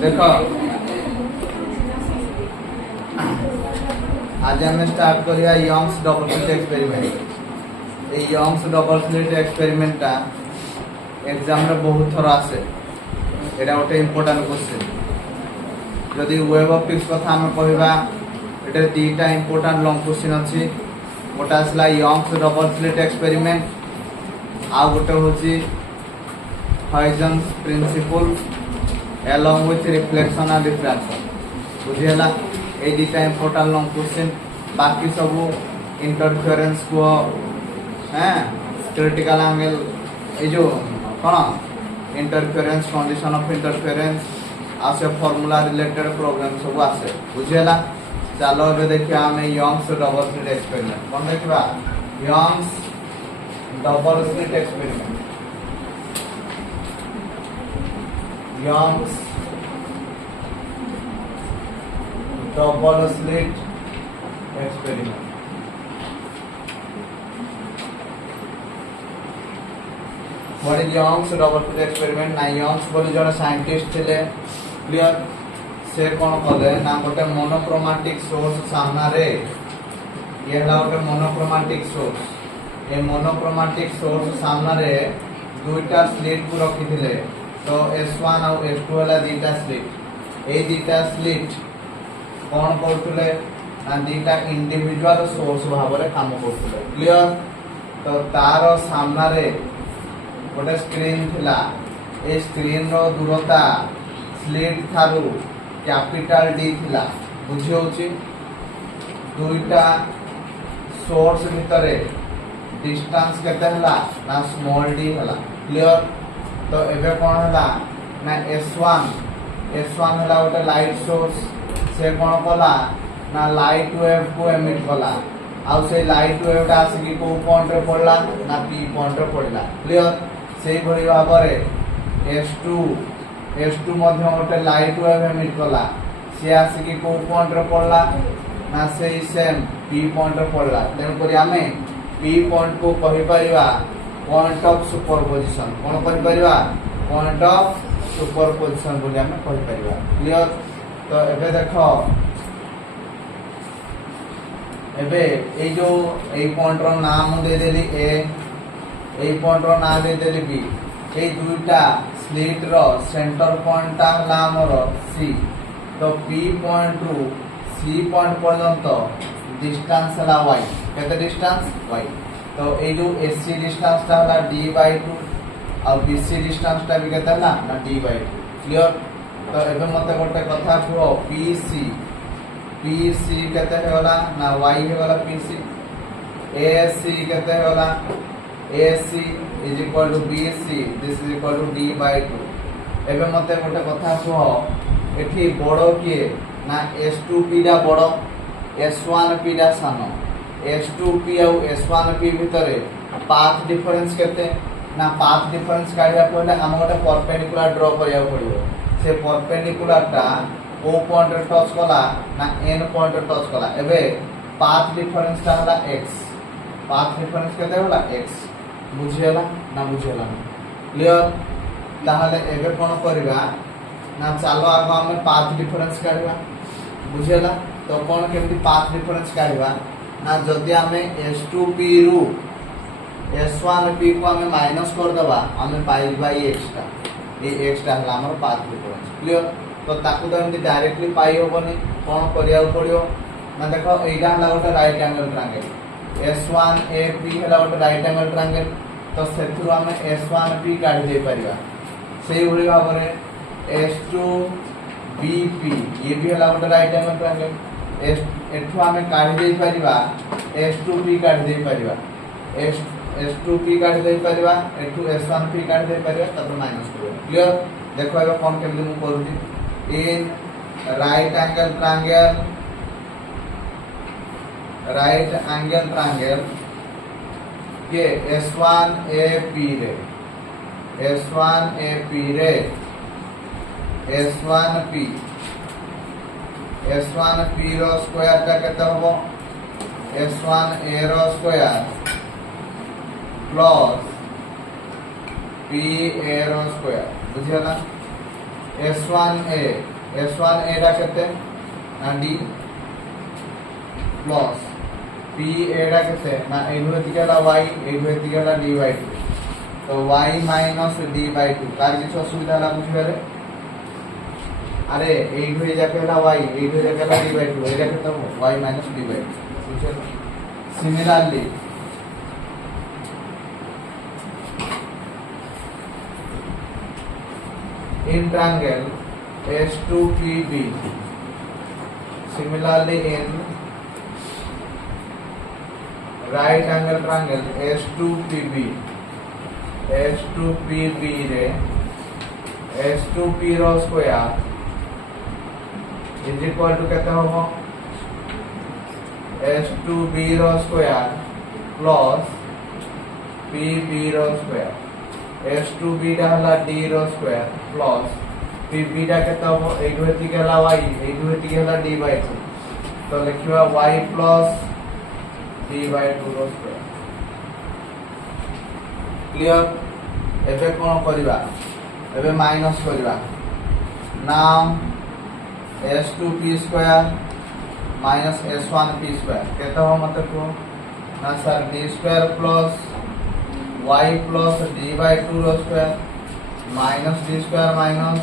देख आज आम स्टार्ट करिया यंग्स डबल स्लिट एक्सपेरिमेंट। ए यंग्स डबल स्लिट एक्सपेरिमेंटा एग्जाम रे बहुत थर आसे। एटा गोटे इंपोर्टेंट क्वेश्चन। जदि वेब ऑफिस कथा हम कहबा एटे तीटा इंपोर्टेंट लॉन्ग क्वेश्चन अछि। गोटे आसला यंग्स डबल स्लिट एक्सपेरिमेंट आ गोटे होची Huygens principle along with reflection and diffraction। बुझेला ए दीटा इंपोर्टेंट लॉन्ग क्वेश्चन। बाकी सब इंटरफेरेंस को क्रिटिकल एंगल ए जो कौन इंटरफेरेंस कंडीशन ऑफ इंटरफेरेंस आसे फार्मूला रिलेटेड प्रॉब्लम सब आसे। बुझेला चलो ଏବେ देखिए हमें यंग्स डबल स्लिट एक्सपेरिमेंट कौन देखिबा Young's double slit experiment. Young's double slit experiment. What is Young's double slit experiment? ना यंग्स बोली जने साइंटिस्ट थिले। क्लियर से कोन कले ना गोटे मोनोक्रोमैटिक सोर्स सामना रे ये हला गोटे मोनोक्रोमैटिक सोर्स। ए मोनोक्रोमैटिक सोर्स सामना रे दुईटा स्लिट को रखी थिले। तो S1 और S2 हला दीटा स्लिट। ए दीटा स्लिट कौन करतुले ना दीटा इंडिविजुअल सोर्स भाव रे काम करतुले। क्लियर तो तार सामना रे गोटे स्क्रीन थिला। ए स्क्रीन रो दूरता स्लिट थारु कैपिटल डी थिला। बुझी होची दुईटा सोर्स भितरे डिस्टेंस केते हला ना स्मॉल डी हला। क्लियर तो एबे कोन हला ना S1 हला गोटे लाइट सोर्स। से कोन कला ना लाइट वेव को एमिट कला। आ से लाइट वेव टा आसी को पॉइंट रे पड़ला ना P पॉइंट रे पड़ला। क्लियर सेही भली भाबरे S2 मध्ये गोटे लाइट वेव एमिट कला। से आसी को पॉइंट रे पड़ला ना सेही सेम P पॉइंट रे पड़ला। तेन करी हमें P पॉइंट को कहि परिबा पॉइंट ऑफ सुपरपोजिशन। कोन कहि परिबा पॉइंट ऑफ सुपरपोजिशन बोली हमें कहि परिबा। क्लियर तो एबे देखो एबे ए जो ए पॉइंट रो नाम दे देली ए पॉइंट रो नाम दे देली बी। ए दुईटा स्लिट रो सेंटर पॉइंट ता हला हमर C। तो P point two C point पर्यंत डिस्टेंस हला y। केते डिस्टेंस y। तो ए जो AC डिस्टेंस ता हला d/2 और BC डिस्टेंस ता भी केते हला ना d/2। क्लियर तो एबे मते गोटे कथा कहो PC केते होला ना y होला PC। AC केते होला AC is equal to BC this is equal to d/2। एबे मते गोटे कथा कहो एठी बड़ो के ना S2P डा बड़ो S1P डा सानो। S2P और S1P भितरे पाथ डिफरेंस केते ना पाथ डिफरेंस काढिया पहिले हम गोटे परपेंडिकुलर ड्रा करिया पड़िबो। से परपेंडिकुलर टा O पॉइंट रे टच कला ना N पॉइंट रे टच कला। एबे पाथ डिफरेंस टा होला x। पाथ डिफरेंस केते होला x। बुझियला ना बुझियला? क्लियर ताहले एबे कोन करिबा ना चालो आगो हम पाथ डिफरेंस काढिबा। बुझियला तो कोन केमति पाथ डिफरेंस काढिबा ना जदी हमें S2P रु S1P को हमें माइनस कर दबा हमें पाइबा x टा। ए x टा हला हमर पाथ डिफरेंस। क्लियर तो ताकू तो एमती डायरेक्टली पाई होबनी कोन करिया पड़ियो ना देखो एटा हला गोटे राइट एंगल ट्रायंगल। S1AP हला गोटे राइट एंगल ट्रायंगल। तो सेथुर हमें S1P काढी दे परिबा। सेही भली भाबरे S2BP ये भी हला गोटे राइट एंगल ट्रायंगल। एठु हमें काढी दे परिबा S2P काढी दे परिबा। S2P काढी दे परिबा एठु S1P काढी दे परिबा तब माइनस करियो। क्लियर देखो एबे कोन केमति मु करूची इन राइट एंगल ट्रायंगल के S1AP रे S1P रो स्क्वायर टा केते होबो S1A रो स्क्वायर प्लस PA रो स्क्वायर। बुझियला S1a S1a টা কেতে না d প্লাস p a টা কেতে না এইভাবে দিকে হলো y এইভাবে দিকে হলো d/2 তো y মাইনাস d/2 কার কিছু অসুবিধা হলো বুঝবে আরে এইভাবে যাকে হলো y এইভাবে যাকে হলো d/2 এটাকে তো y মাইনাস d/2 বুঝছো similarly in triangle S2PB. Similarly, in right angle triangle S2PB रे S2P रो स्क्वायर इज इक्वल टू कहते हो S2B रो स्क्वायर प्लस PB रो स्क्वायर S2B টা হলো D रो स्क्वायर प्लस PB টা कहते हो এই দুই দিকে হলো y এই দুই দিকে হলো d/2 তো লিখিবা y প্লাস d/2 रो स्क्वायर क्लियर एबे कोन करिबा एबे माइनस करिबा now S2P square minus S1P square कहते हो मतलब को ना sir d square plus y plus d/2 रो square minus d square minus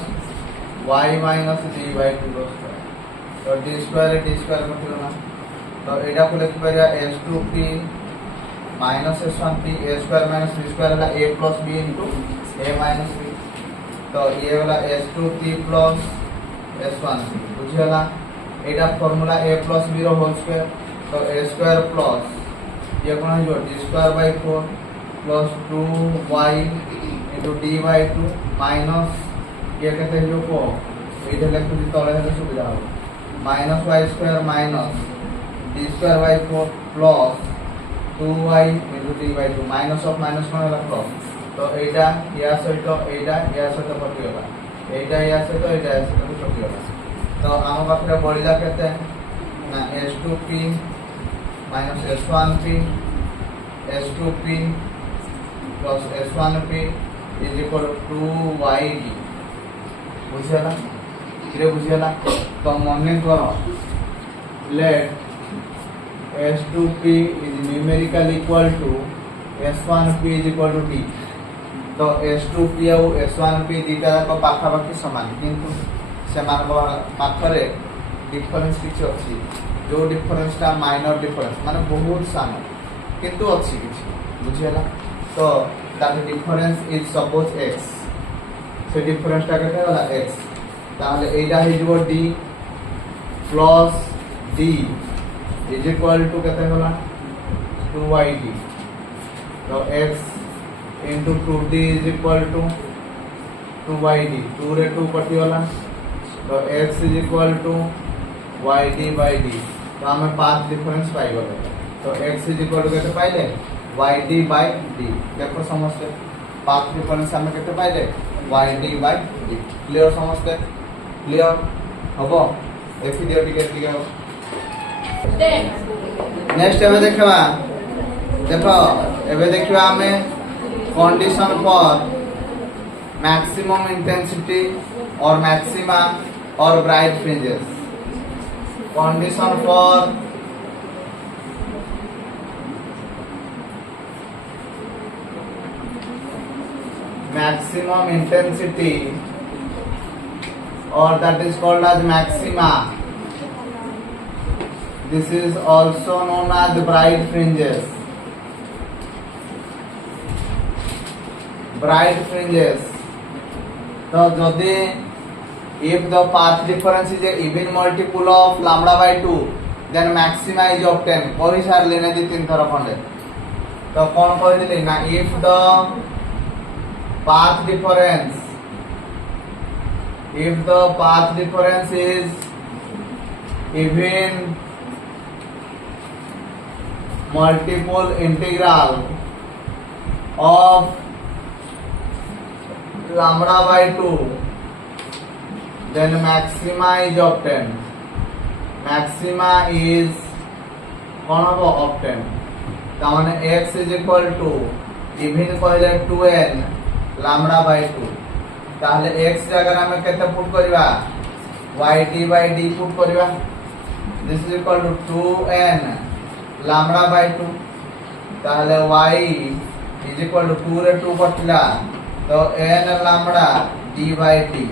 y minus d/2 रो स्क्वायर तो d स्क्वायर कटिलो ना तो एटा को लिख परिया S2P minus S1P a square minus b square है a plus b into a minus b तो ये वाला S2P प्लस S1P बुझियला एटा फार्मूला a प्लस b रो होल स्क्वायर तो a स्क्वायर प्लस ये कोन हो d square by 4 plus 2y into d/2 minus ये कहते हैं जो को इधर लिख दो तले है सुविधा हो minus y square minus d square by 4 plus 2y into d/2 minus of minus कोन होला प्लस तो एटा या सहित एटा या सहित कटि होला एटा या सहित एटा या सहित कटि होला तो हम पाखरे बढिला केते ना S2P minus S1P S2P plus S1P is equal to 2y बुझियला किरे बुझियला तो मने करो let S2P is numerical equal to S1P is equal to D तो S2P और S1P दीटा को पाखापाखि समान किंतु समान पाखरे डिफरेंस किछ अछि जो डिफरेंस ता माइनर डिफरेंस माने बहुत सानो किंतु अछि किछ बुझियला तो that difference is suppose x से डिफरेंस ता केते होला x ताहले एटा हिजबो D plus D is equal to कहते हैं बोला 2yd तो x into 2d is equal to 2yd 2 रे 2 कटी वाला तो x is equal to yd by d तो हमें पाथ डिफरेंस पाई गले तो x is equal to कहते पाइले yd by d देखो समझते पाथ डिफरेंस हमें कहते पाइले yd by d क्लियर समझते क्लियर हबो ए वीडियो टिके नेक्स्ट एबे देखबा देखो एबे देखबा हमें कंडीशन फॉर मैक्सिमम इंटेंसिटी और मैक्सिमा और bright fringes condition for maximum intensity और that is called as maxima. This is also known as bright fringes. Bright fringes. So, जदि if the path difference is an even multiple of lambda by 2, then maxima is obtained. कही सार लेने दी 3 थर खंडे. तो कौन कही दिली ना if the path difference is even multiple integral of lambda by 2 then maxima is obtained. Maxima is obtained. ताने x is equal to even कहले 2n lambda by 2 ताहले x जगह हमें केते पुट करबा yt by d पुट करबा this is equal to 2n lambda by 2 ताहले y is equal to 2 रे 2 कटला तो n lambda d by t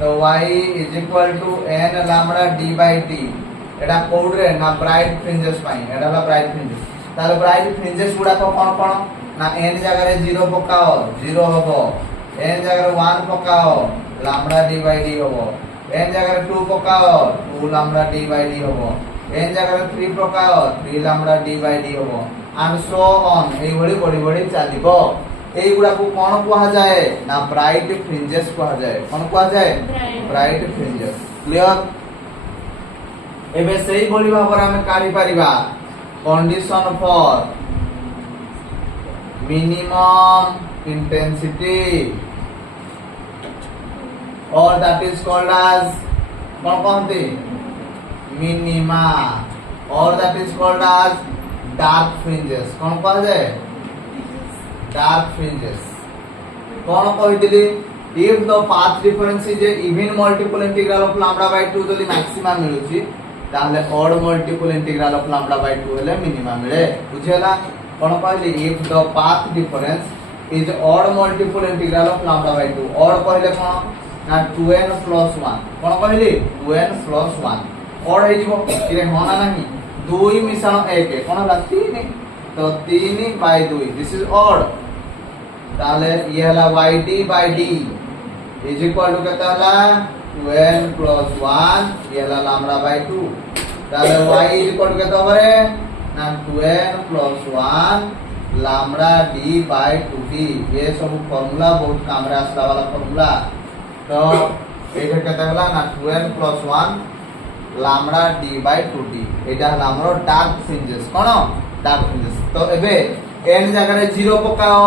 तो y is equal to n lambda d by t एटा कोड रे ना ब्राइट फ्रिंजेस पाई एटा ला ब्राइट फ्रिंजेस ताले ब्राइट फ्रिंजेस गुडा को कोन कोन ना n जगह रे 0 पकाओ 0 होबो n जगह रे 1 पकाओ लैम्बडा d by d होबो n जगह रे 2 पकाओ 2 लैम्बडा d by d होबो n जगह रे 3 पकाओ 3 लैम्बडा d by d होबो एंड सो ऑन एई बड़ी बड़ी बड़ी चलीबो एई गुडा को कोन कहा जाए ना ब्राइट फ्रिंजेस कहा जाए कोन कहा जाए ब्राइट फ्रिंजेस क्लियर एबे सेही बड़ी भाबर हमें काढी परिबा कंडीशन फॉर मिनिमम इंटेंसिटी और दैट इज कॉल्ड एज कौन कहते मिनिमा और that is called as dark fringes कौन कहा जाए डार्क फ्रिंजेस कौन कहितली if the path difference is a even multiple integral of lambda by 2 जली मैक्सिमा मिलुची ताहले odd multiple integral of lambda by 2 हेले मिनिमा मिले बुझेला कोन कहली if the path difference is odd multiple integral of lambda by 2 odd कहले कोन ना 2n plus 1 कोन कहली 2n plus 1 odd हे जीवो इरे होना नहीं 2 मिसाण 1 कोन होला 3 तो 3 by 2 दिस इज odd ताहले ये हला yd by d is equal to कितना हला 2n plus 1 ये हला लैम्बडा by 2 ताहले y इज इक्वल टू कितना होबे ना 2n plus 1 lambda d by 2d ये सब फार्मूला बहुत काम रे आसला वाला फार्मूला तो एटा कितना हला ना 2n plus 1 lambda d by 2d एटा हला हमरो डार्क फ्रिंजेस कोन डार्क फ्रिंजेस तो एबे n जगह रे 0 पकाओ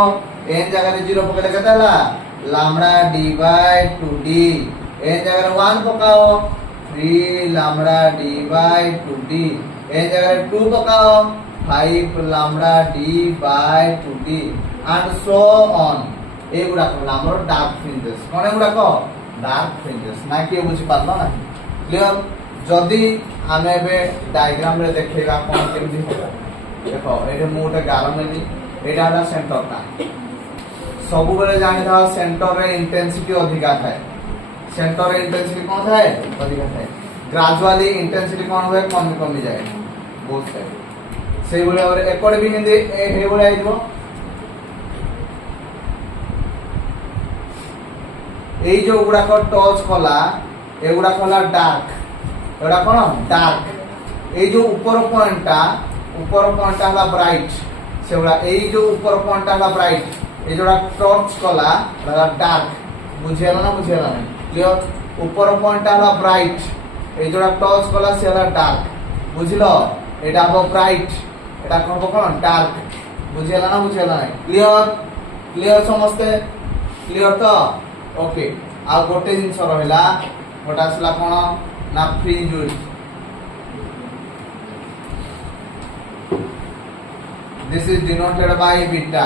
n जगह रे 0 पकाले कितना हला lambda d by 2d n जगह रे 1 पकाओ 3 lambda d by 2d n जगह रे 2 पकाओ 5 lambda d by 2d and so on एगुडा को हमरो डार्क फ्रिंजेस कोन एगुडा को डार्क फ्रिंजेस ना के बुझी पारलो ना क्लियर जदी आमे बे डायग्राम रे देखेगा कोन केमि होगा देखो एटे मोटे गारम नेली एटा हला सेंटर का सब बेले जानि था सेंटर रे इंटेंसिटी अधिका थाए सेंटर रे इंटेंसिटी कोन थाए अधिका थाए ग्रेजुअली इंटेंसिटी कोन होए कम कम जाए बहुत है सेही बोले और एकड़ भी हिंदी हे बोले आइबो এই যে গুড়া কো টচ কলা এগুড়া কলা ডার্ক এগুড়া কোন ডার্ক এই যে উপর পয়েন্টটা হলা ব্রাইট সেগুড়া এই যে উপর পয়েন্টটা হলা ব্রাইট এই যেটা টচ কলা এটা ডার্ক বুঝিয়ালা না বুঝিয়ালা না ক্লিয়ার উপর পয়েন্টটা হলা ব্রাইট এই যেটা টচ কলা সে হলা ডার্ক বুঝিলো এটা হলো ব্রাইট এটা কোন কোন ডার্ক বুঝিয়ালা না বুঝিয়ালা না ক্লিয়ার ক্লিয়ার সমস্তে ক্লিয়ার তো ओके आ गोटे जिंस रहला गोटा असला कोन ना fringe width this is denoted by beta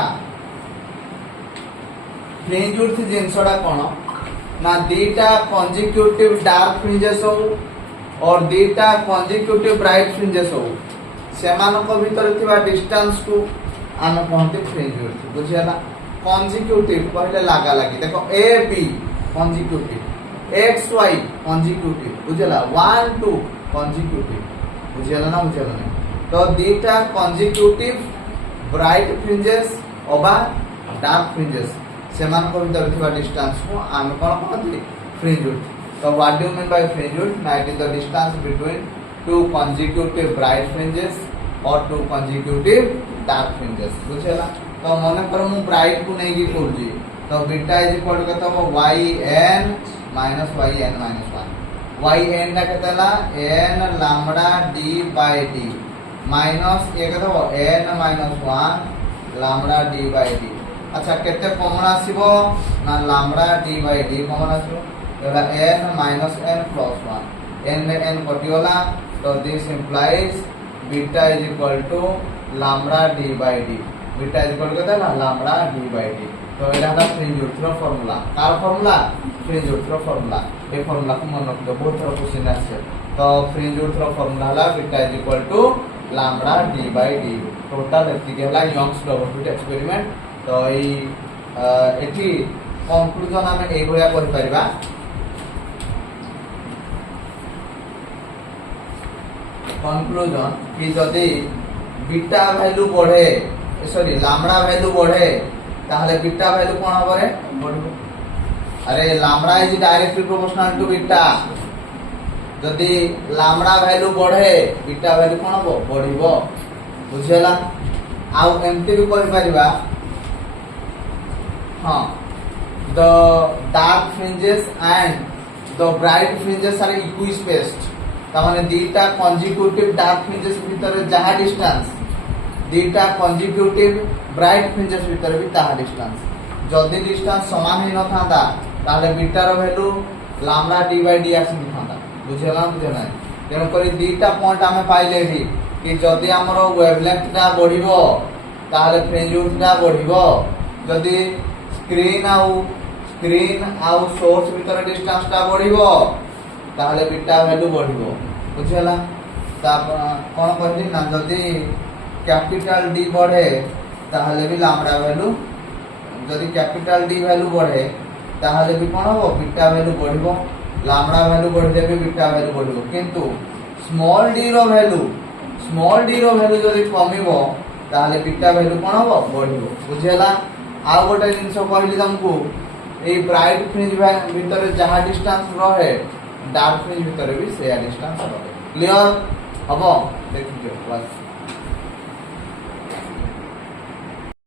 fringe width जिंसडा कोन ना दीटा कंसेक्यूटिव डार्क फ्रिंजेस हो और दीटा कंसेक्यूटिव ब्राइट फ्रिंजेस हो सेमानक भीतर थिबा डिस्टेंस को आमे कहते फ्रिंज विड्थ बुझियाला कंसेक्यूटिव पहले लागा लगी देखो A B consecutive X Y consecutive बुझला 1 2 कंसेक्यूटिव बुझला ना बुझला ना तो दीटा कंसेक्यूटिव ब्राइट फ्रिंजेस ओबा डार्क फ्रिंजेस सेमान को भीतर थिबा डिस्टेंस को आम कोन कहते फ्रिंज विड्थ तो what do you mean by fringe width that is the distance between two consecutive bright fringes और टू कंसेक्यूटिव डार्क फ्रिंजेस बुझला तो मने पर मु ब्राइट को नहीं की करजी तो बीटा इज इक्वल टू कत हो yn minus yn minus 1 yn ना कतला n lambda d by d माइनस ये कत हो n minus 1 lambda d by d अच्छा केते कॉमन आसीबो ना lambda d by d common आसीबो एला n minus n plus 1 n में n कटियोला तो this implies beta is equal to lambda d by d beta is equal to कितना लैम्बडा d by d तो এটা হলো ফ্রিঞ্জ উইডথ ফর্মুলা কার ফর্মুলা ফ্রিঞ্জ উইডথ ফর্মুলা এই formula को মনে রাখতে বহুত থর কোশ্চেন আছে তো ফ্রিঞ্জ উইডথ ফর্মুলা হলো beta is equal to lambda d by d total এতিকে হলো ইয়ংস ডবল স্লিট এক্সপেরিমেন্ট তো এই এটি কনক্লুজন আমি এই ভয়া করি পারিবা কনক্লুজন কি যদি বিটা ভ্যালু বড়ে সরি lambda ভ্যালু বড়ে তাহলে বিটা ভ্যালু কোন হবে বড়বে আরে lambda is directly proportional to beta যদি lambda ভ্যালু বড়ে বিটা ভ্যালু কোন হবে বড়িব বুঝিলা আউ এমতি भी করি পারিবা हां the dark fringes and the bright fringes are equispaced তার মানে দুইটা কনজিকিউটিভ ডার্ক ফ্রিঞ্জেস ভিতরে যাহা ডিসটেন্স দুইটা কনজিকিউটিভ ব্রাইট ফ্রিঞ্জেস ভিতরে भी তাহা ডিসটেন্স যদি ডিসটেন্স সমান হি নথান্তা তাহলে bitter value lambda d by d আসি নথান্তা বুঝলা বুঝে নাই তেন করি দুইটা পয়েন্ট আমি পাইলে হি कि যদি আমার ওয়েভলেন্থটা বঢ়িব তাহলে ফ্রিঞ্জ উইডথটা বঢ়িব যদি স্ক্রিন আউ সোর্স ভিতরে ডিসটেন্সটা বঢ়িব তাহলে বিটা ভ্যালু বঢ়িব বুঝলা তা কোন কইলি না যদি ক্যাপিটাল ডি বঢ়ে তাহলে भी lambda ভ্যালু যদি ক্যাপিটাল ডি ভ্যালু বঢ়ে তাহলে भी কোন হবে বিটা ভ্যালু বঢ়িব lambda ভ্যালু বঢ়িলে भी বিটা ভ্যালু বঢ়িব কিন্তু স্মল ডি র ভ্যালু যদি কমিব তাহলে বিটা ভ্যালু কোন হবে বঢ়িব বুঝলা আর গোটা জিনিস কইলি तुमको এই ব্রাইট ফ্রিঞ্জ ভিতরে যাহা ডিসটেন্স রহে ডার্ক ফ্রিঞ্জ ভিতরে भी সেয়া ডিসটেন্স রহে ক্লিয়ার হবো দেখো ক্লাস